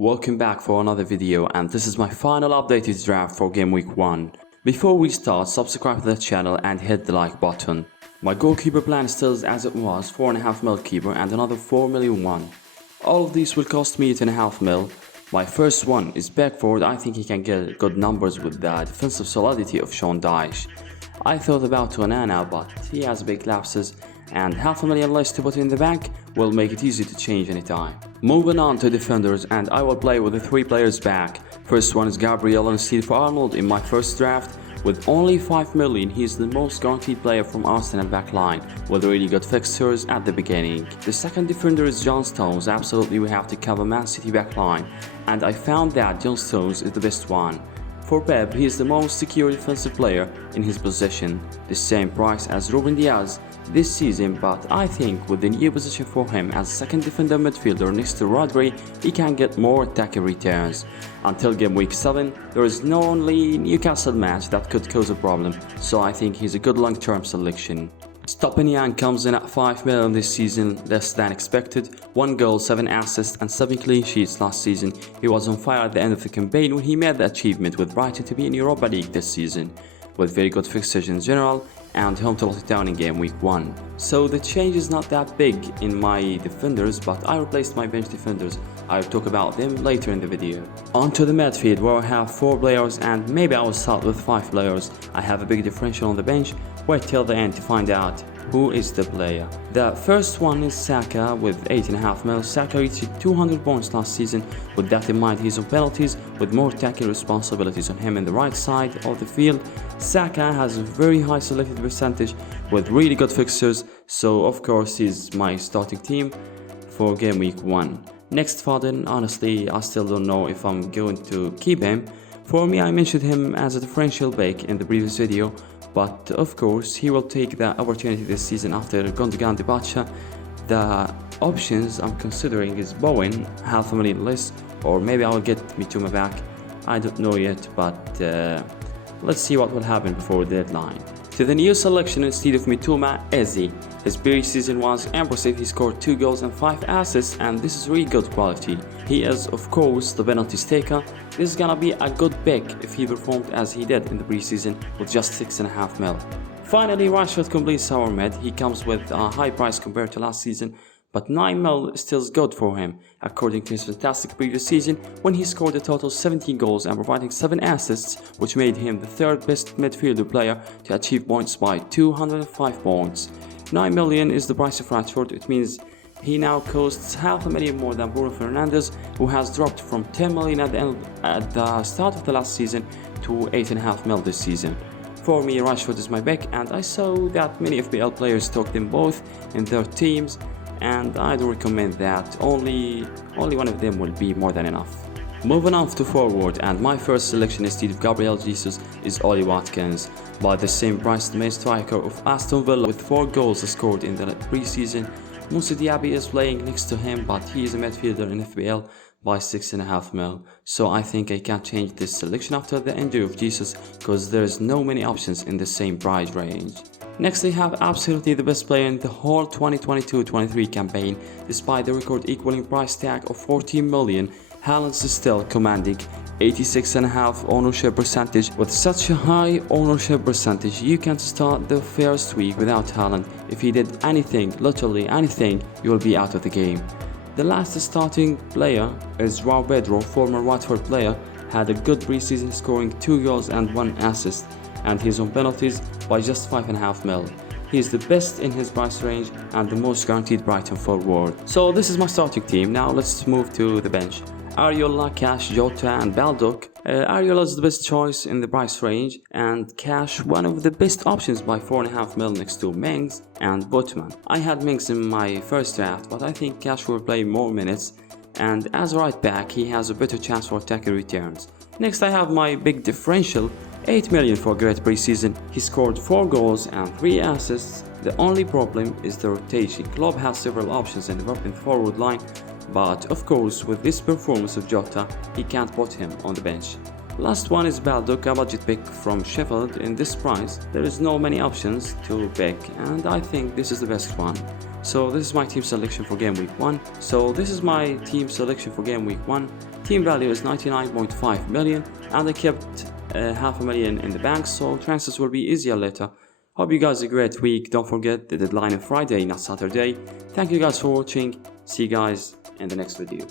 Welcome back for another video, and this is my final updated draft for game week 1. Before we start, subscribe to the channel and hit the like button. My goalkeeper plan still as it was, 4.5 mil keeper and another 4 million one. All of these will cost me 8.5 mil. My first one is Befor. I think he can get good numbers with the defensive solidity of Sean Dyche. I thought about Tonana, but he has big lapses, and $500,000 less to put in the bank will make it easy to change anytime. Moving on to defenders, and I will play with the 3 players back. First one is Gabriel instead for Arnold in my first draft. With only 5 million, he is the most guaranteed player from Arsenal backline, with really good fixtures at the beginning. The second defender is John Stones. Absolutely, we have to cover Man City backline, and I found that John Stones is the best one. For Pep, he is the most secure defensive player in his position, the same price as Ruben Diaz this season, but I think with the new position for him as second defender midfielder next to Rodri, he can get more attacking returns. Until game week 7, there is no only Newcastle match that could cause a problem, so I think he's a good long-term selection. Stopinian comes in at 5 million this season, less than expected. 1 goal, 7 assists and 7 clean sheets last season. He was on fire at the end of the campaign when he made the achievement with Brighton to be in Europa League this season, with very good fixtures in general and home to Town in game week 1. So the change is not that big in my defenders, but I replaced my bench defenders. I'll talk about them later in the video. On to the midfield, where I have 4 players, and maybe I will start with 5 players. I have a big differential on the bench. Wait till the end to find out who is the player. The first one is Saka with 8.5 mil. Saka reached 200 points last season. With that in mind, he's on penalties with more tackling responsibilities on him in the right side of the field. Saka has a very high selected percentage with really good fixtures, so of course he's my starting team for game week 1. Next, Foden. Honestly, I still don't know if I'm going to keep him. For me, I mentioned him as a differential back in the previous video, but of course he will take the opportunity this season after Gundogan departure. The options I'm considering is Bowen, $500,000 less, or maybe I will get Mitoma back. I don't know yet, but let's see what will happen before the deadline. To the new selection instead of Mitoma, Eze. His pre-season was impressive. He scored 2 goals and 5 assists, and this is really good quality. He is of course the penalties taker. This is gonna be a good pick if he performed as he did in the pre-season with just 6.5 mil. Finally, Rashford completes our mid. He comes with a high price compared to last season, but 9 mil is still good for him, according to his fantastic previous season when he scored a total 17 goals and providing 7 assists, which made him the 3rd best midfielder player to achieve points by 205 points. 9 million is the price of Rashford. It means he now costs $500,000 more than Bruno Fernandes, who has dropped from 10 million at the start of the last season to 8.5 mil this season. For me, Rashford is my pick, and I saw that many FPL players took them both in their teams, and I do recommend that. Only one of them will be more than enough. Moving on to forward, and my first selection instead of Gabriel Jesus is Ollie Watkins. By the same price, the main striker of Aston Villa with 4 goals scored in the pre-season. Moussa Diaby is playing next to him, but he is a midfielder in FPL by 6.5 mil. So I think I can change this selection after the injury of Jesus, because there's no many options in the same price range. Next, I have absolutely the best player in the whole 2022-23 campaign. Despite the record equaling price tag of 14 million, Haaland is still commanding 86.5% ownership percentage. With such a high ownership percentage, you can start the first week without Haaland. If he did anything, literally anything, you will be out of the game. The last starting player is João Pedro, former Watford player, had a good pre-season scoring 2 goals and 1 assist, and he's on penalties by just 5.5 mil. He is the best in his price range and the most guaranteed Brighton forward. So this is my starting team. Now let's move to the bench. Ariola, Cash, Jota and Baldock. Ariola is the best choice in the price range, and Cash one of the best options by 4.5 mil next to Mings and Botman. I had Mings in my first draft, but I think Cash will play more minutes, and as a right back he has a better chance for attacking returns. Next, I have my big differential, 8 million for a great preseason. He scored 4 goals and 3 assists. The only problem is the rotation. Klopp has several options in the forward line, but of course with this performance of Jota, he can't put him on the bench. Last one is Baldock, a budget pick from Sheffield. In this price, there is no many options to pick, and I think this is the best one. So this is my team selection for game week 1. Team value is 99.5 million, and they kept $500,000 in the bank, so transfers will be easier later. Hope you guys have a great week. Don't forget the deadline on Friday, not Saturday. Thank you guys for watching. See you guys in the next video.